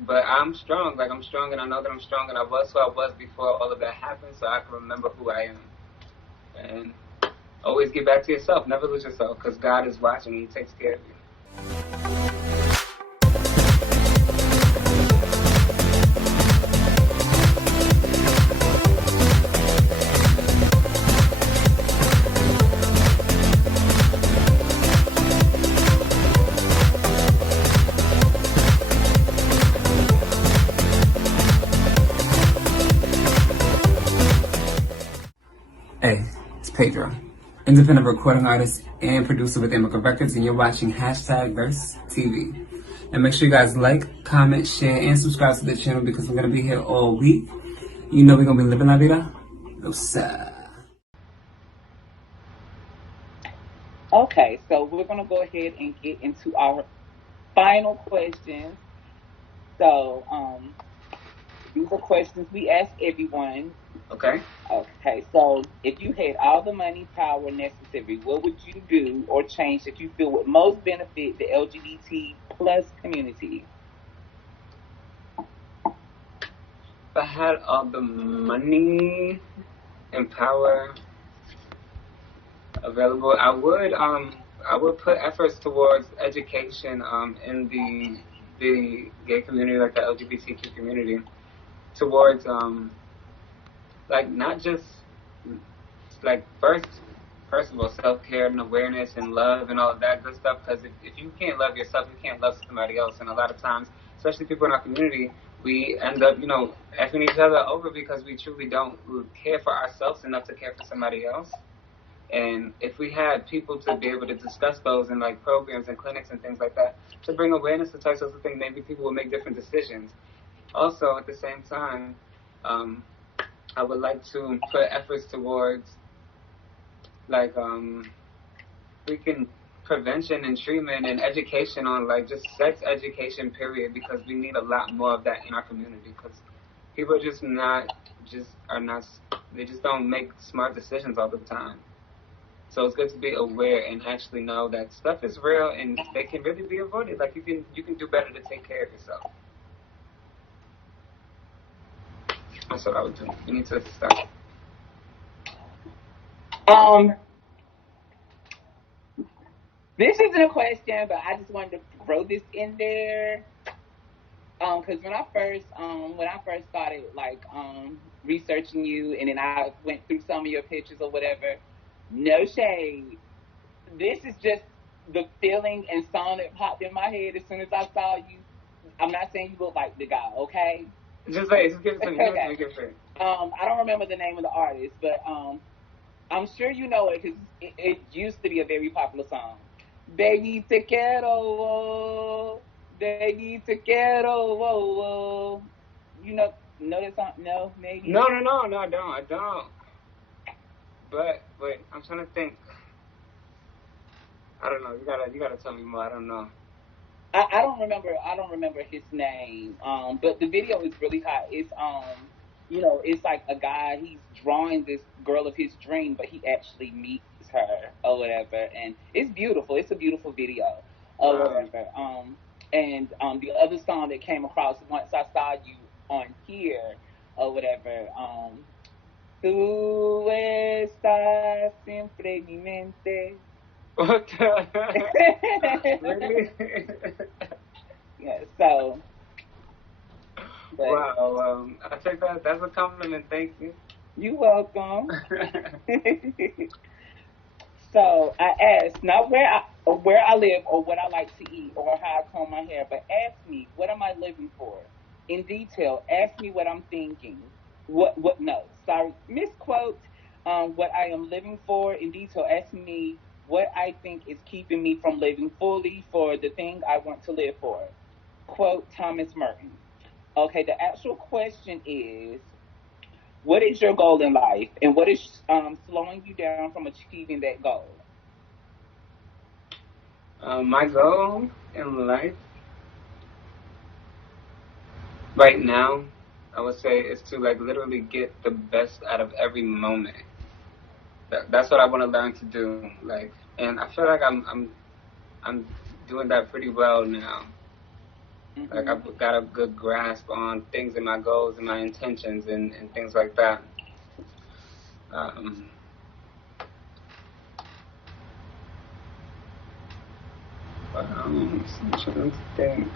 But I'm strong. Like, I'm strong, and I know that I'm strong, and I was who I was before all of that happened, so I can remember who I am. And always get back to yourself. Never lose yourself, because God is watching and He takes care of you. Hey, it's Pedro, independent recording artist and producer with Immigrant Records, and you're watching #Verse TV. And make sure you guys like, comment, share, and subscribe to the channel because we're going to be here all week. You know we're going to be living la vida losa. Okay, so we're going to go ahead and get into our final questions. So, these are questions we ask everyone. Okay? Okay, so if you had all the money, power necessary, what would you do or change that you feel would most benefit the LGBT plus community? If I had all the money and power available, I would put efforts towards education in the gay community, like the LGBTQ community, towards like not just like first of all, self-care and awareness and love and all of that good stuff, because if you can't love yourself, you can't love somebody else. And a lot of times, especially people in our community, we end up, effing each other over because we truly don't care for ourselves enough to care for somebody else. And if we had people to be able to discuss those in like programs and clinics and things like that, to bring awareness to types of things, maybe people will make different decisions. Also, at the same time, I would like to put efforts towards like prevention and treatment and education on like just sex education period, because we need a lot more of that in our community, because people are just not they just don't make smart decisions all the time. So it's good to be aware and actually know that stuff is real and they can really be avoided. Like you can do better to take care of yourself. That's what I would do. You need to start. This isn't a question, but I just wanted to throw this in there. Because when I first started like researching you, and then I went through some of your pictures or whatever. No shade. This is just the feeling and song that popped in my head as soon as I saw you. I'm not saying you look like the guy, okay? Just give it to me. Okay. I don't remember the name of the artist, but I'm sure you know it because it used to be a very popular song. Baby te quiero, baby te quiero, whoa, whoa. You know that song? No, maybe. No, I don't. But wait, I'm trying to think. I don't know. You gotta tell me more. I don't know. I don't remember. I don't remember his name. But the video is really hot. It's it's like a guy. He's drawing this girl of his dream, but he actually meets her or whatever, and it's beautiful. It's a beautiful video or whatever. And the other song that came across once I saw you on here or whatever. Tú estás siempre en mi mente. What the? Really? Yeah, so. But, wow. I take that. That's a compliment. Thank you. You're welcome. So I asked not where I live or what I like to eat or how I comb my hair, but ask me what am I living for in detail. Ask me what I'm thinking. What? No, sorry, misquote. What I am living for in detail. Ask me what I think is keeping me from living fully for the thing I want to live for. Quote Thomas Merton. Okay, the actual question is, what is your goal in life, and what is slowing you down from achieving that goal? My goal in life right now, I would say, is to like literally get the best out of every moment. That's what I want to learn to do. Like, and I feel like I'm doing that pretty well now. Like Mhm. I've got a good grasp on things and my goals and my intentions and things like that. Um, I'm trying to think.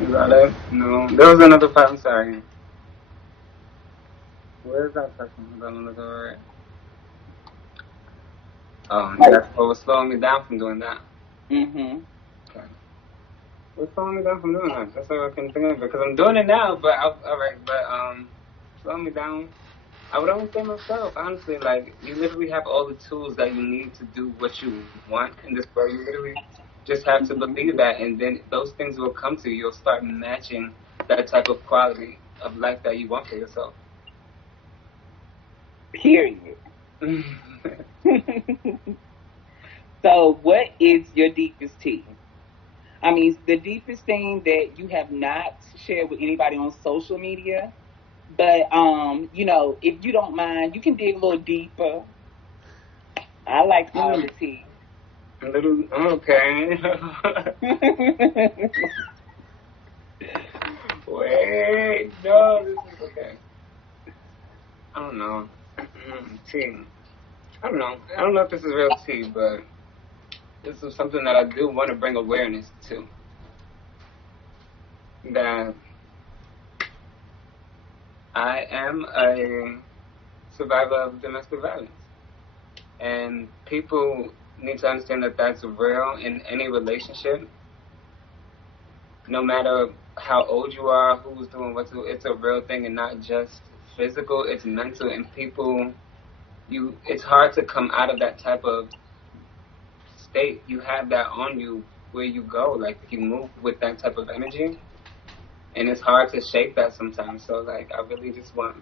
Is that it? No. There was another part. I'm sorry. Where is that person? Hold on, look over it. Oh, and Like, that's what was slowing me down from doing that. mhm. Okay. What's slowing me down from doing that? That's what I can think of because I'm doing it now. But all right. But slowing me down. I would only say myself, honestly. Like you literally have all the tools that you need to do what you want in this world. You literally just have to Mhm. believe that, and then those things will come to you. You'll start matching that type of quality of life that you want for yourself. Period. So, what is your deepest tea? I mean, the deepest thing that you have not shared with anybody on social media, but if you don't mind, you can dig a little deeper. I like all the tea. A little okay. Wait, no, this is okay. I don't know. Tea. I don't know. I don't know if this is real tea, but this is something that I do want to bring awareness to. That I am a survivor of domestic violence. And people need to understand that that's real in any relationship, no matter how old you are, who's doing what, it's a real thing and not just physical, it's mental. And people, it's hard to come out of that type of state. You have that on you where you go. Like, you move with that type of energy, and it's hard to shake that sometimes. So, like, I really just want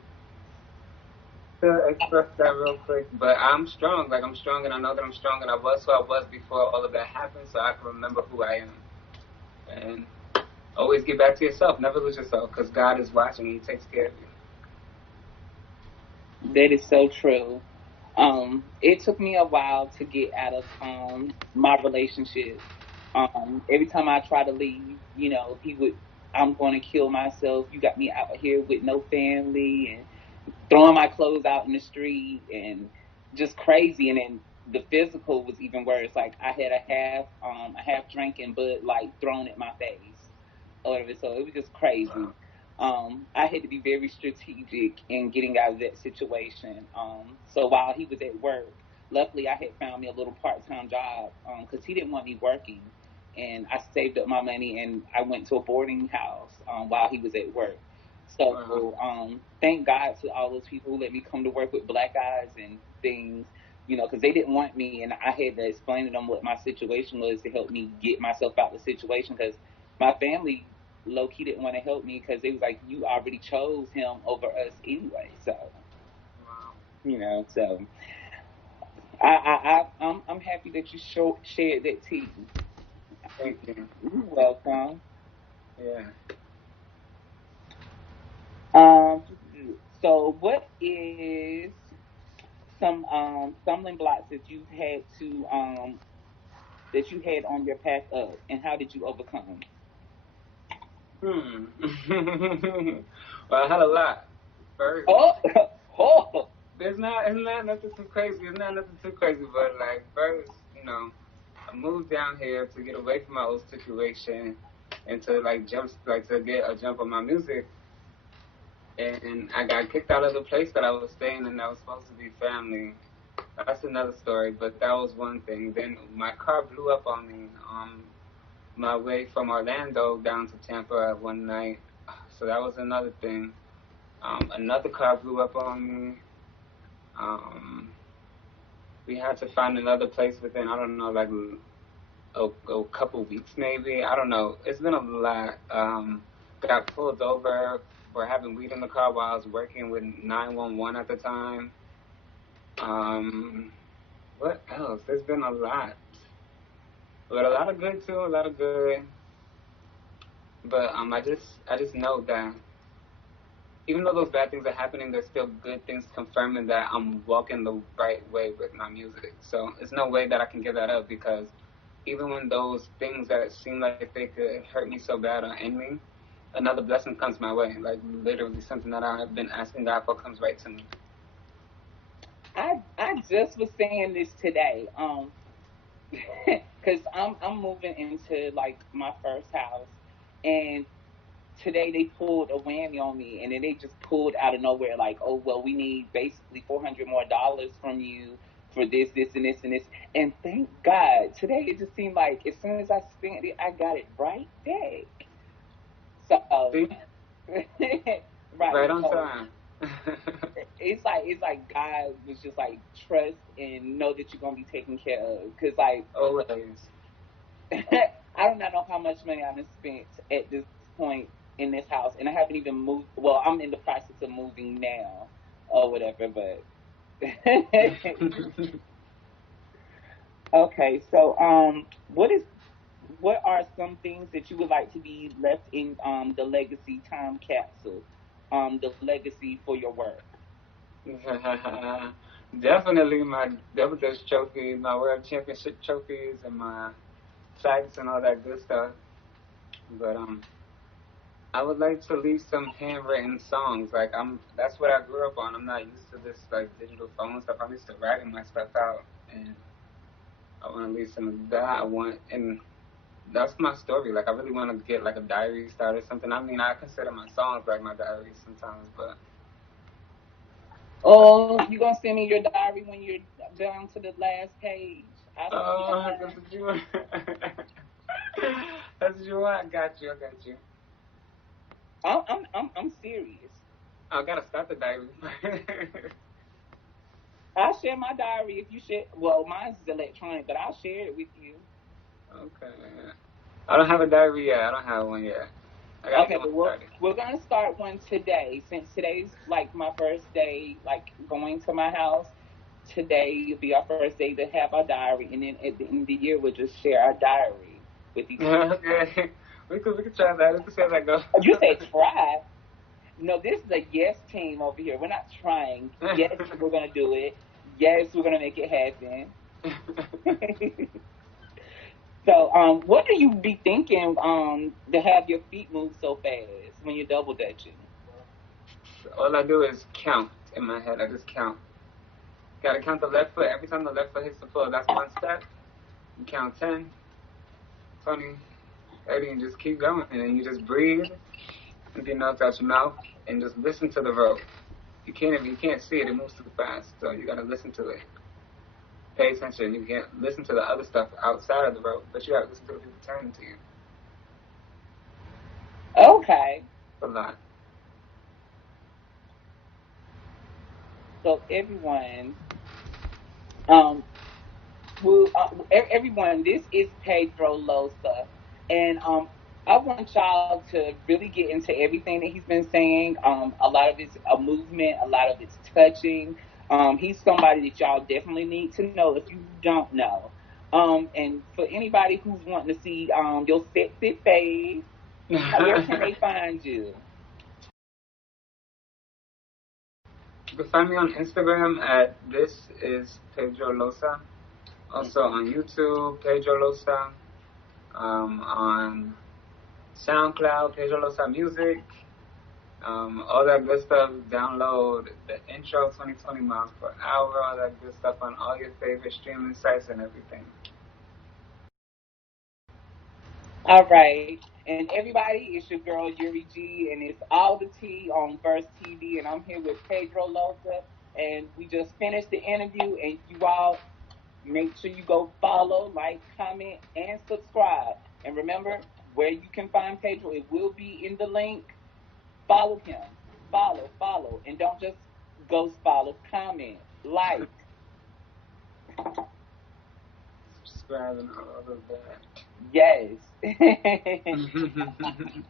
to express that real quick. But I'm strong. Like, I'm strong, and I know that I'm strong, and I was who I was before all of that happened, so I can remember who I am. And always get back to yourself. Never lose yourself, because God is watching. He takes care of you. That is so true. It took me a while to get out of my relationship. Every time I try to leave, he would, I'm going to kill myself. You got me out here with no family and throwing my clothes out in the street and just crazy. And then the physical was even worse. Like I had a half drinking Bud Light thrown at my face or whatever. So it was just crazy. Wow. I had to be very strategic in getting out of that situation. So while he was at work, luckily I had found me a little part-time job because he didn't want me working, and I saved up my money and I went to a boarding house while he was at work. Wow. So thank God to all those people who let me come to work with black eyes and things, because they didn't want me, and I had to explain to them what my situation was to help me get myself out of the situation because my family low key didn't want to help me because they was like, you already chose him over us anyway. So Wow. so I'm happy that you shared that tea. Thank you. You're welcome. Yeah. Um, so what is some stumbling blocks that you had on your path up, and how did you overcome? Hmm. Well, I had a lot. First, Oh, oh. it's not nothing too crazy. It's not nothing too crazy, but like first, I moved down here to get away from my old situation and to to get a jump on my music. And I got kicked out of the place that I was staying in that was supposed to be family. That's another story, but that was one thing. Then my car blew up on me my way from Orlando down to Tampa one night. So that was another thing. Another car blew up on me. Um, we had to find another place within, I don't know, like a couple weeks maybe. I don't know. It's been a lot. Got pulled over for having weed in the car while I was working with 911 at the time. Um, what else? There's been a lot. But a lot of good too, a lot of good. But I just know that even though those bad things are happening, there's still good things confirming that I'm walking the right way with my music. So it's no way that I can give that up because even when those things that seem like they could hurt me so bad or end me, another blessing comes my way. Like literally something that I've been asking God for comes right to me. I just was saying this today. Because I'm moving into like my first house, and today they pulled a whammy on me, and then they just pulled out of nowhere like, oh well, we need basically $400 more from you for this, this, and this, and this. And thank God, today it just seemed like as soon as I spent it, I got it right back. So, See? right. Right on So time. it's like God was just like trust and know that you're gonna be taken care of. Cause like Always. I do not know how much money I've spent at this point in this house, and I haven't even moved. Well, I'm in the process of moving now, or whatever. But okay, so what are some things that you would like to be left in the legacy time capsule, the legacy for your work? Definitely my Devil Dust trophy, my World Championship trophies, and my sites and all that good stuff. But I would like to leave some handwritten songs. Like that's what I grew up on. I'm not used to this like digital phone stuff. I'm used to writing my stuff out, and I want to leave some of that. I want, and that's my story. Like I really want to get like a diary started, something. I mean, I consider my songs like my diaries sometimes, but Oh, you gonna send me your diary when you're down to the last page? I send you that's mine. what you want. That's what you want. I got you. I got you. I'm serious. I gotta start the diary. I'll share my diary if you share. Well, mine's electronic, but I'll share it with you. Okay. I don't have a diary yet. I don't have one yet. I gotta Okay, get one but started. we're gonna start one today. Since today's like my first day, like going to my house. Today will be our first day to have our diary, and then at the end of the year, we'll just share our diary with each other. Okay. We could try that. We could see how that goes. You say try. No, this is a yes team over here. We're not trying. Yes, we're gonna do it. Yes, we're gonna make it happen. So, what do you be thinking to have your feet move so fast when you're double dutching? All I do is count in my head. I just count. Gotta count the left foot. Every time the left foot hits the floor, that's one step. You count 10, 20, 30, and just keep going. And then you just breathe with your nose out your mouth and just listen to the rope. You can't see it. It moves too fast. So you gotta listen to it. Pay attention. You can't listen to the other stuff outside of the rope, but you gotta listen to the people turning to you. Okay, A lot. so um, everyone, this is Pedro Losa, and I want y'all to really get into everything that he's been saying. A lot of it's a movement, a lot of it's touching. He's somebody that y'all definitely need to know if you don't know. And for anybody who's wanting to see your sexy face, where can they find you? You can find me on Instagram at this is Pedro Losa. Also on YouTube, Pedro Losa. On SoundCloud, Pedro Losa Music. All that good stuff. Download the intro 2020 miles per hour. All that good stuff on all your favorite streaming sites and everything. All right. And everybody, it's your girl Yuri G, and it's all the tea on Verse TV. And I'm here with Pedro Losa, and we just finished the interview. And you all make sure you go follow, like, comment, and subscribe. And remember where you can find Pedro. It will be in the link. Follow him. Follow, and don't just ghost follow. Comment, like. Subscribe and all of Yes. that.